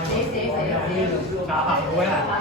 行行行行行行行